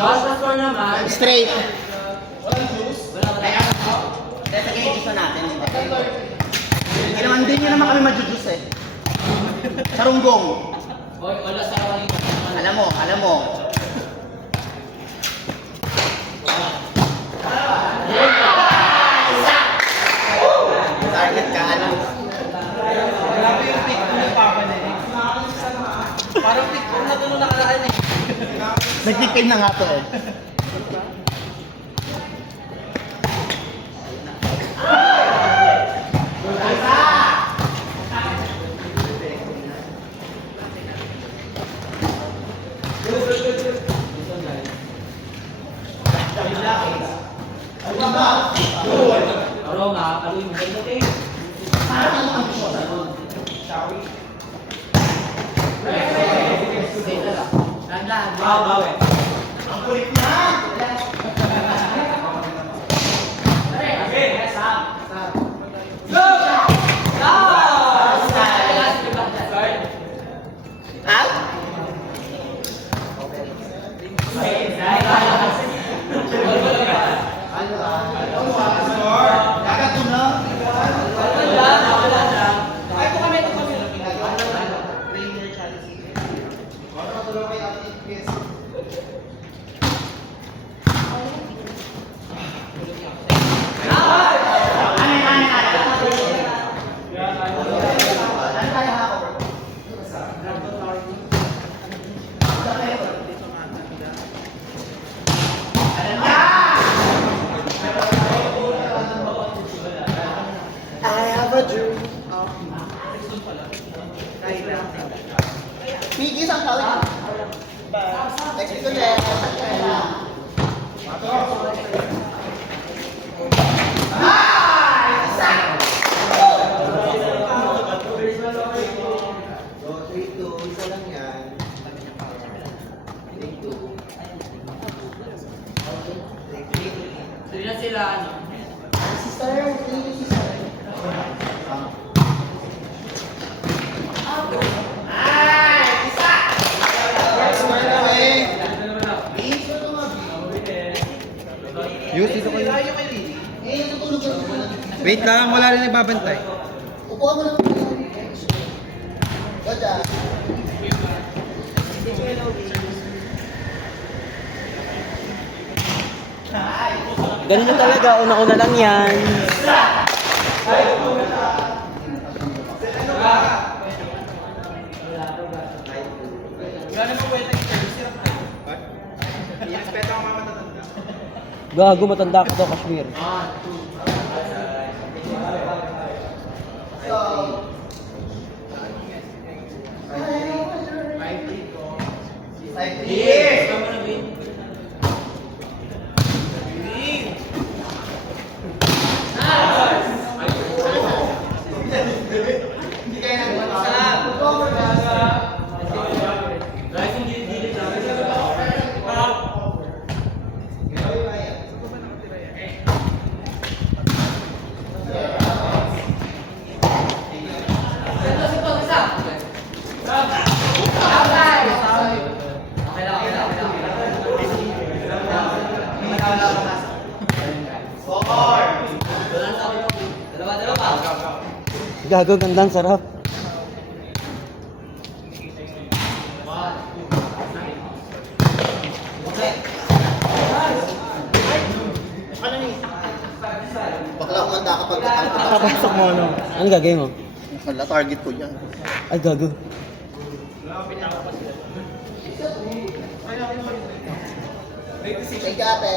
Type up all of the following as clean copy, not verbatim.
Josh, na score naman. Straight. Walang juice? Ay, ano? Sige, juice natin. Hindi naman, hindi nyo naman kami majujus eh. Sarunggong. Oy, wala sa akin. Alam mo. Target ka, ano? Grabe yung pick ko ni Papa na eh. Parang pick ko na ito nung nakaraan eh. Nag-pick na nga to eh. Aro nga, kaluin mo ganito eh. Bawi. Ang kulit na! Piggy, saan tawag? Next week ulit. Hindi na sila ano. Yus, dito kayo. Wait lang, wala rin ibabantay. Upuan mo lang. Ganda. Ganito talaga, una-una lang yan. Gano'n mo pwede i-service sirap tayo? I-respeto ang mga matatanda. Gago, matanda ka daw, Kashmir. Yes! Tama na, babe. Guys, yung gilid-gilid lang. Gago, ganda, ang sarap. Bakla ko handa kapag Papasok mo, ano? Ano gagawin mo? Wala, target ko yan. Ay, gago. Thank you, ate.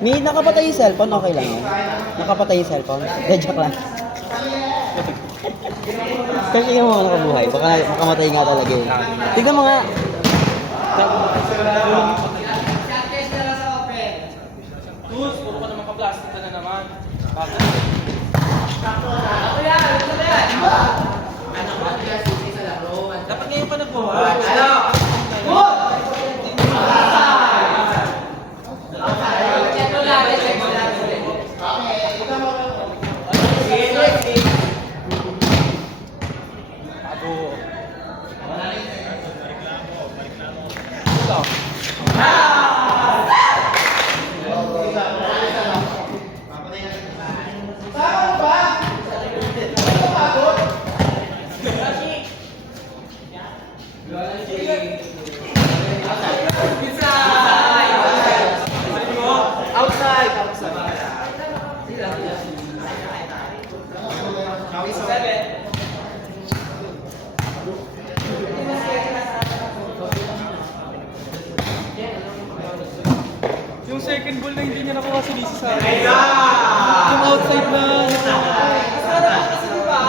May nakapatay yung cellphone, okay lang yun? Nakapatay yung cellphone? Joke lang. Kasi tingnan mo nakabuhay, baka makamatay nga talaga yun. Tignan mo nga. Tools, puro pa naman ka-plastic ka na naman. Bakit? Dapat ngayon pa nagbuhay. Ito. yung second ball na hindi niya nakuha si Lisa sa akin. Yung outside na... Kasi diba,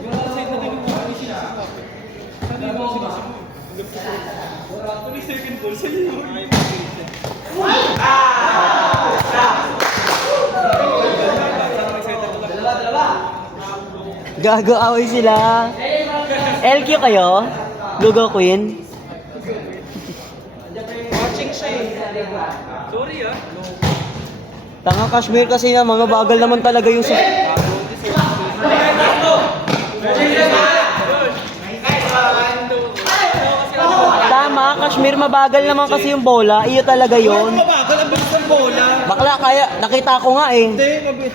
yung outside na tinumuha ni si Lisa sa akin. Sana yung si Lisa mo. Actually, second ball sa iyo. Gago, away sila. LQ kayo? Lugo Queen? Watching siya eh. Sorry ah. Tanga Kashmir kasi naman, mabagal naman talaga yung sa... Tama, Kashmir, mabagal naman kasi yung bola. Iyo talaga yun. Mabagal ang bilis ng bola. Bakla, kaya, nakita ko nga eh. Hindi, mabilis.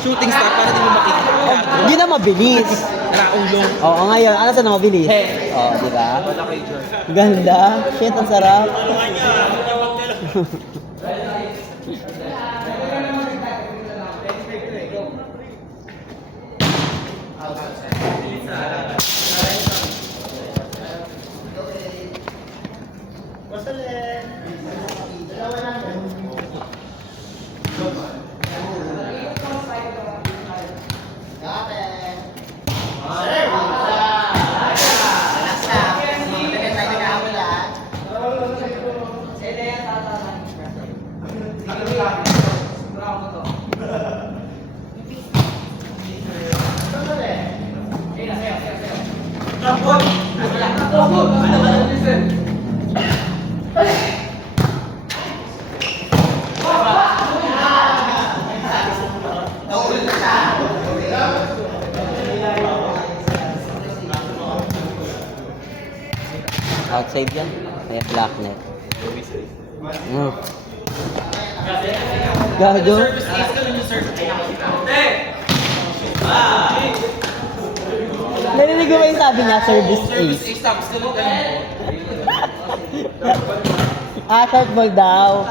Shooting star para di mo makita. Hindi na mabilis. Nakaulong. Oo, ngayon, ano sa na mabilis? Oo, di ba? Wala kay George. Ganda. Shit, ang sarap. Outside yan. Kaya black net. Gago. Narinig mo ba yung sabi niya, service ace? Short ball daw.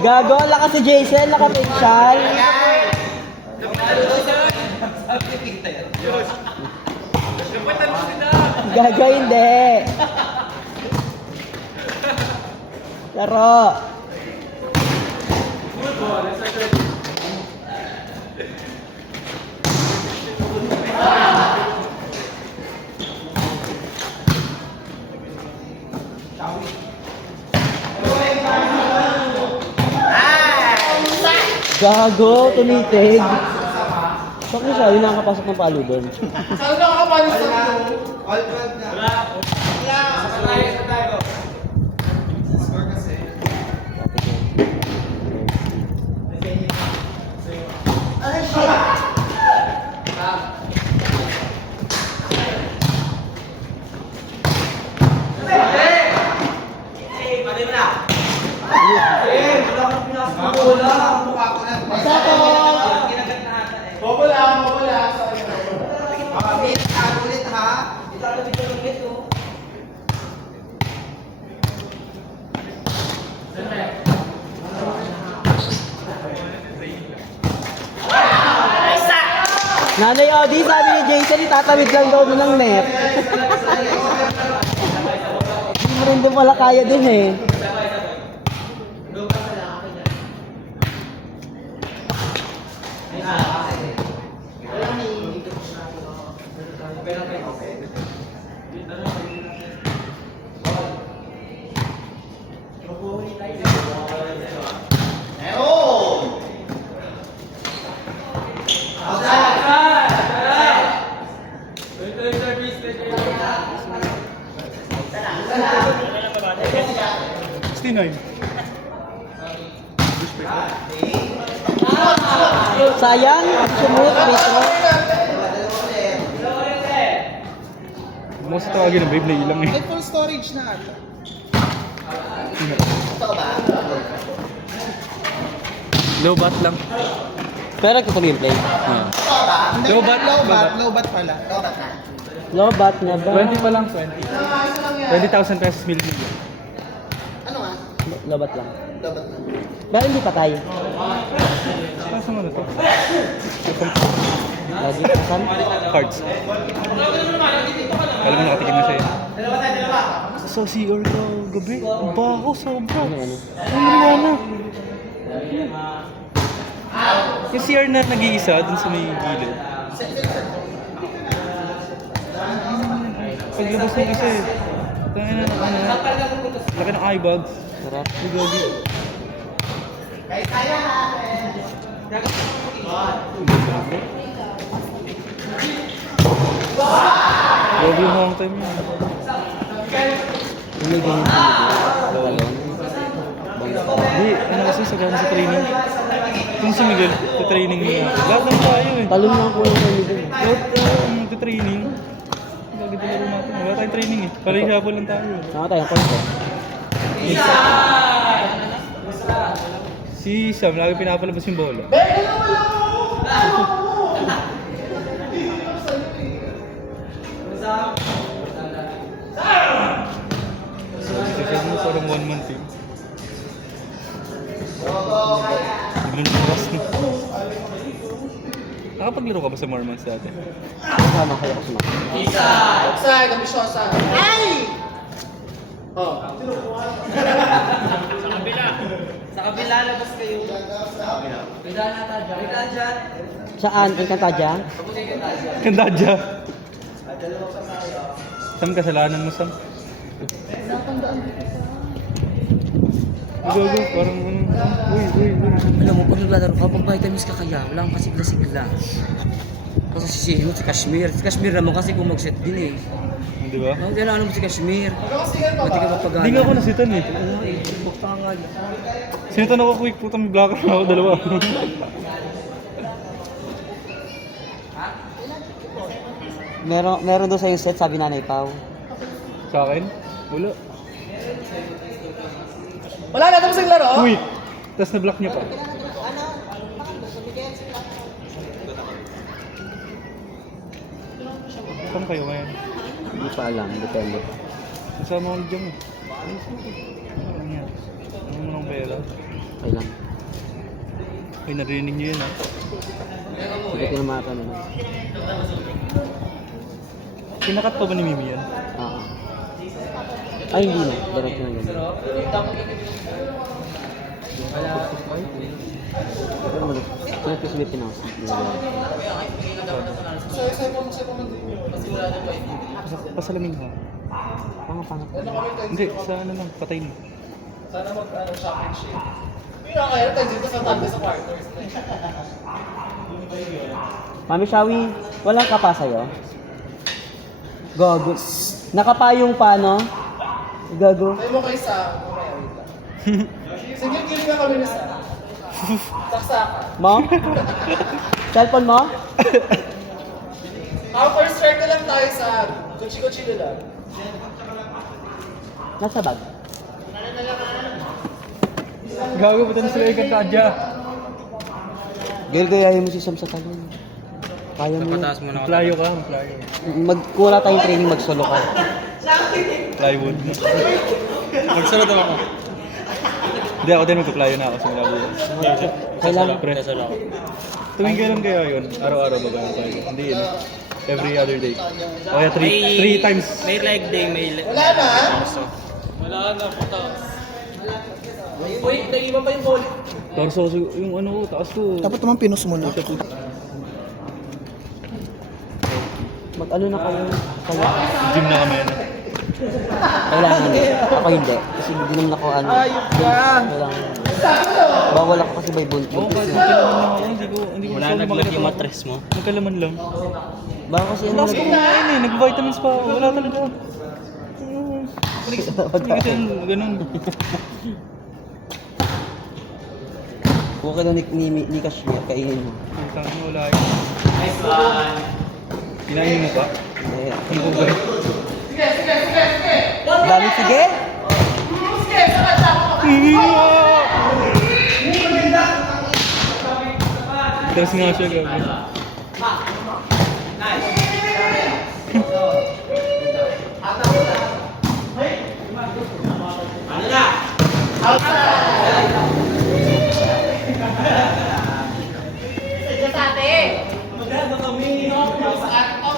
Gago, lakas si Jason, naka-picture. Gago, hindi. Laro. Gago, tumitig. Bakit siya? Yung nakakapasok ng palo doon. Saan nakakapalo sa ito? All 12 na. Wala. Sa tayo. Score kasi. Ay, shit! Nanay Odi, sabi ni Jason, itatawid lang daw ng net. Hindi mo rin din pala kaya din eh. Sayang, sumut, Petro. Mas tawagin ng Beyblade lang eh. May full storage na ata. Low bat lang. Pero nagtutuloy yung play. Low bat? Low bat pala. Low bat na. Low bat na ba? 20 pa lang, 20. 20,000 pesos million. Ano nga? Low bat lang. Low bat na. Bakit hindi patay? Saan mo na to? Lagi kasan? Cards. Alam mo, nakatikim na siya eh. Sa CR ka gabi, ang baho, sobra. Ano? Ano? Yung CR na nag-iisa dun sa may gilid. Paglabas ng isa eh. Tangina na laki ng eye bags. Sarap. Ay, gabi. Gabi yung long time yun. Hindi ganyan talon. Hindi, ano kasi sagana sa training. Kung si Miguel, training niya. Lahat naman tayo eh. Talon lang po yung kanito. Lahat training. Gagawin na rin natin. Wala tayong training eh. Parang hapon lang tayo. Saka tayo, konti. Si Sam, lagi pinapalabas yung bola. Si Sam mo parang 1 month eh. Biglang lumas na. Nakapaglaro ka ba sa Mormons dati? Kasama kayo ako sumama. Offside, ambisyosa. Ay! Oh. Sa kabila, labas kayo. Bida na ta dyan. Bida dyan. Saan? Encantadia? Kandadya. Sam, kasalanan mo, Sam. Gago, parang ano. Uy. Alam mo, pag naglalaro ka, pag vitamins ka kaya, wala kang kasigla-sigla. Kasi si Kashmir. Si Kashmir naman kasi kung mag-set din eh. Di ba? Ang kailangan mo si Kashmir. Pati ka mapagana. Hindi nga ako nasitan eh. Ano eh, bukta ka nga. Sinitan ako quick, putang may blocker na ako, dalawa. Meron doon sa yung set, sabi Nanay Pao. Sa akin? Wala. Wala na tapos yung laro? Quick! Tapos na-block niya pa. Saan kayo ngayon? Hindi pa alam, depende. Kasama ko dyan eh. Ano nangyari? Ano mo ng pera? Okay lang. Ay, narinig niyo yun ah. Sige, tinamata na lang. Kinakat pa ba ni Mimi yan? Oo. Ay, hindi na. Diretso na ganun. Pero mag- Sunod ko sa Pilipinas. Pasalamin ha. Pangapangap. Hindi, sa ano lang, patay na. Sana mag-shopping shit. Hindi na kayo, tayo dito sa tanda sa quarters. Mami Shawi, walang kapa sa'yo? Gago. Nakapayong pa, no? Gago. Tayo mo kay Sam. Mamaya, wait lang. Sige, kilig na kami ni Sam. Saksakan. Mo? Cellphone mo? Counter strike na lang tayo sa kutsi-kutsi na lang. Nasa bag. Gago, ba't na sila yung kantadya? Gayahin mo si Sam sa talon. Kaya mo yun. Magplayo ka, magplayo. Magkura tayong training, mag-solo ka. Plywood. Magsunod ako. Hindi, ako din magpaplayo na ako sa mga buwan. Kailangan. Pre. Tuwing kailan kaya yun? Araw-araw ba gano'n tayo? Hindi yun. Every other day. O kaya three times. May leg day, may leg. Wala na? Wala na, puta. Uy, nag-iba pa yung ball. Torso, yung ano ko, taas ko. Dapat naman pinus mo na. Mag-ano na kayo. Gym na kami yan. Kailangan. Ako hindi. Kasi hindi naman ako ano. Ayop ka! Kailangan. Bawal ako kasi by buntis. Oo, kasi magkalaman lang ako. Hindi ko Wala masyado naglag makita. yung mattress mo. Magkalaman lang. Baka kasi ano. Tapos kumain eh, nag-vitamins pa ako. Wala talaga. Hindi kasi yung ganun. Kung ka ni Kashmir, kainin mo. Putang ina, wala yun. Nice one. Kinainin mo pa? Eh, Ano ba? dami sige? Ito Atras nga siya, gabi.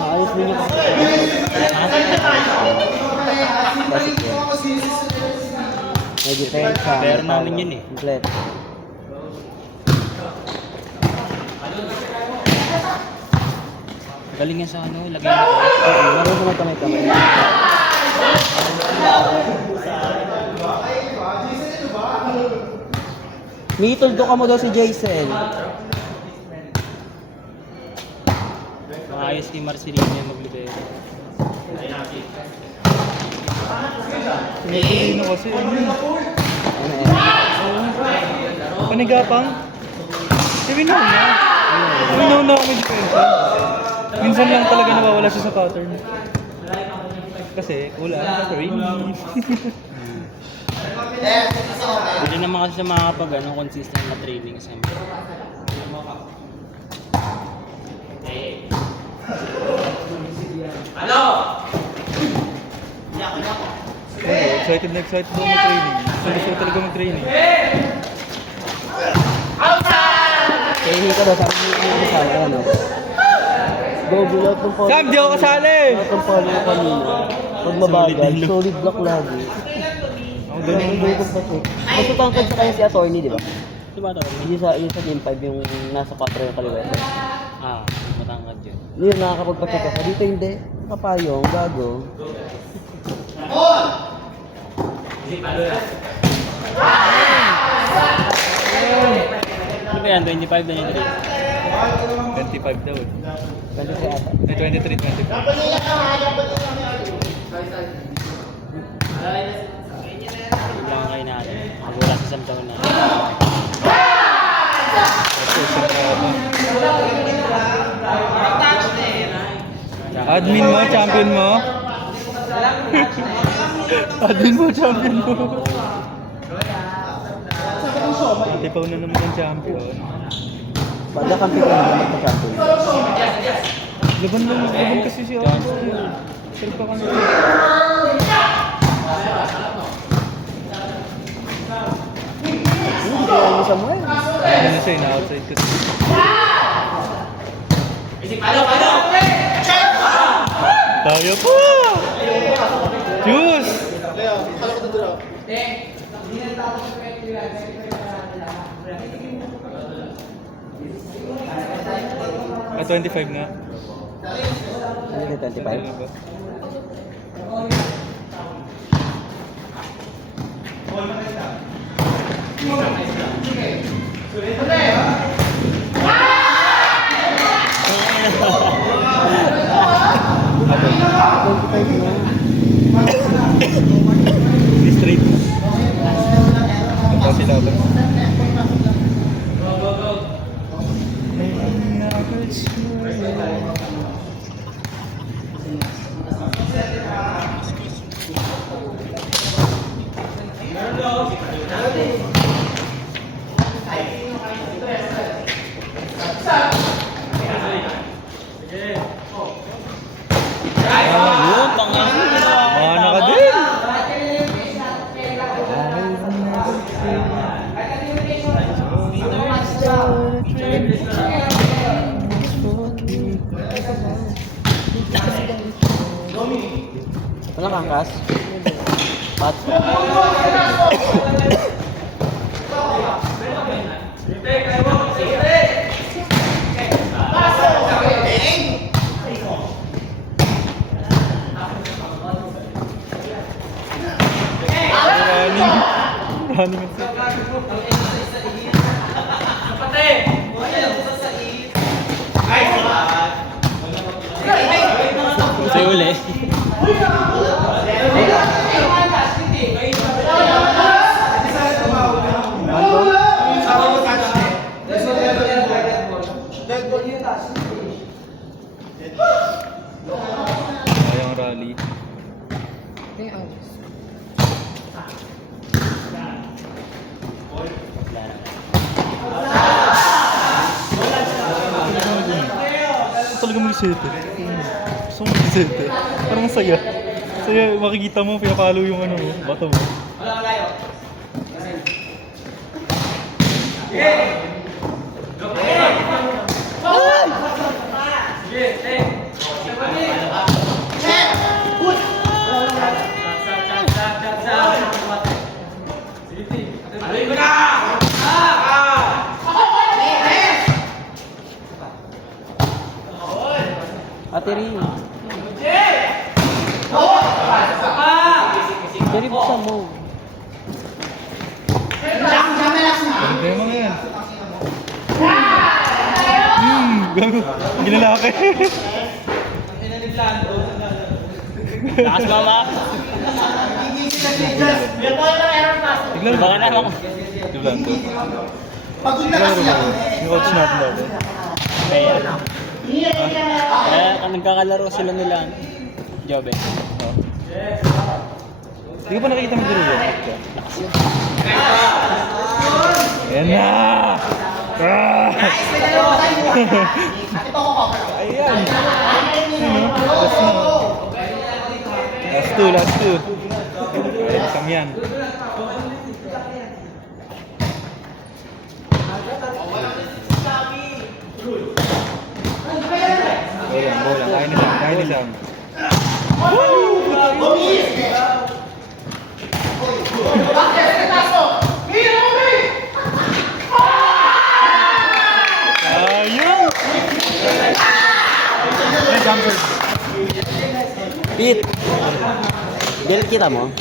Ayos din yung basic yan. May depensa. Pero namin yun eh. Kompleto. Galing yan sa ano, lagay mo. Oo, laro sa magkamay-kamay. Mituldo ka mo daw si Jason. Maayos kay Marcelino yung maglibero. Marcelino kasi ano Ano yan? panigapang. Sabihin na. Sabihin na ako may depensa. Minsan lang talaga nawawala siya sa pattern. Kasi kulang sa training. Hindi naman kasi siya makakapag consistent na training sa amin. Excited na excited ako mag-training. Gusto ko talaga mag-training. Kaya hindi ka daw, sabi mo sa akin, ano? Go, bulot ng polo. Sam, di ako kasali! Bulot ng polo yung kanina. Pag mabagal, solid block lagi. Ako ganun. Mas utangkad sa kanya si attorney, di ba? Diba ito? Yung sa game 5, yung nasa 4 yung kaliwa. Ah, matangkad yun. Yun, nakakapagpa-check ako. Dito hindi. Kapayong, gago. Ano ba yan? 25, 23? 25 daw. Ganito siya ata. Ay, 23, 25. Lang kayo natin. Magula sa isang taon na. Admin mo, champion mo. Admin mo, champion mo. Tipaw na naman ang champion. Banda kampi ko naman magpa-champion. Laban kasi si Austin. Pero pa kami. Hindi kaya yung Samuel. Ano na siya, na-outside ko. Tayo po! Juice! Ah, 25 nga. Hindi 25. Ano ba? Straight mo. Ito sila ba? Mana ka din! Wala kang kas? Pat. Running at Sa'yo uli. Sayang rally. talaga mag-sete. Gusto ko mag-sete. Parang saya. Saya, makikita mo, pinapalo yung ano mo, bato mo. Ate Rin. Jerry, buksan mo. Hindi mo nga yan. Gago. Ginalaki. Lakas mama. Tiglan ba? na ako. Tiglan to. Pagod na kasi ako. Yung coach natin dati. Kaya. Kaya nagkakalaro sila nila. Jobe. Hindi ko pa nakita mo dito. Ayan na! Guys, may dalawa tayo muna. Ate pa ko cover. Ayan! Last na. Last two. Ayan, isang yan. Bola. Kaya ni Sam. Ayun! Pete! Delete kita mo?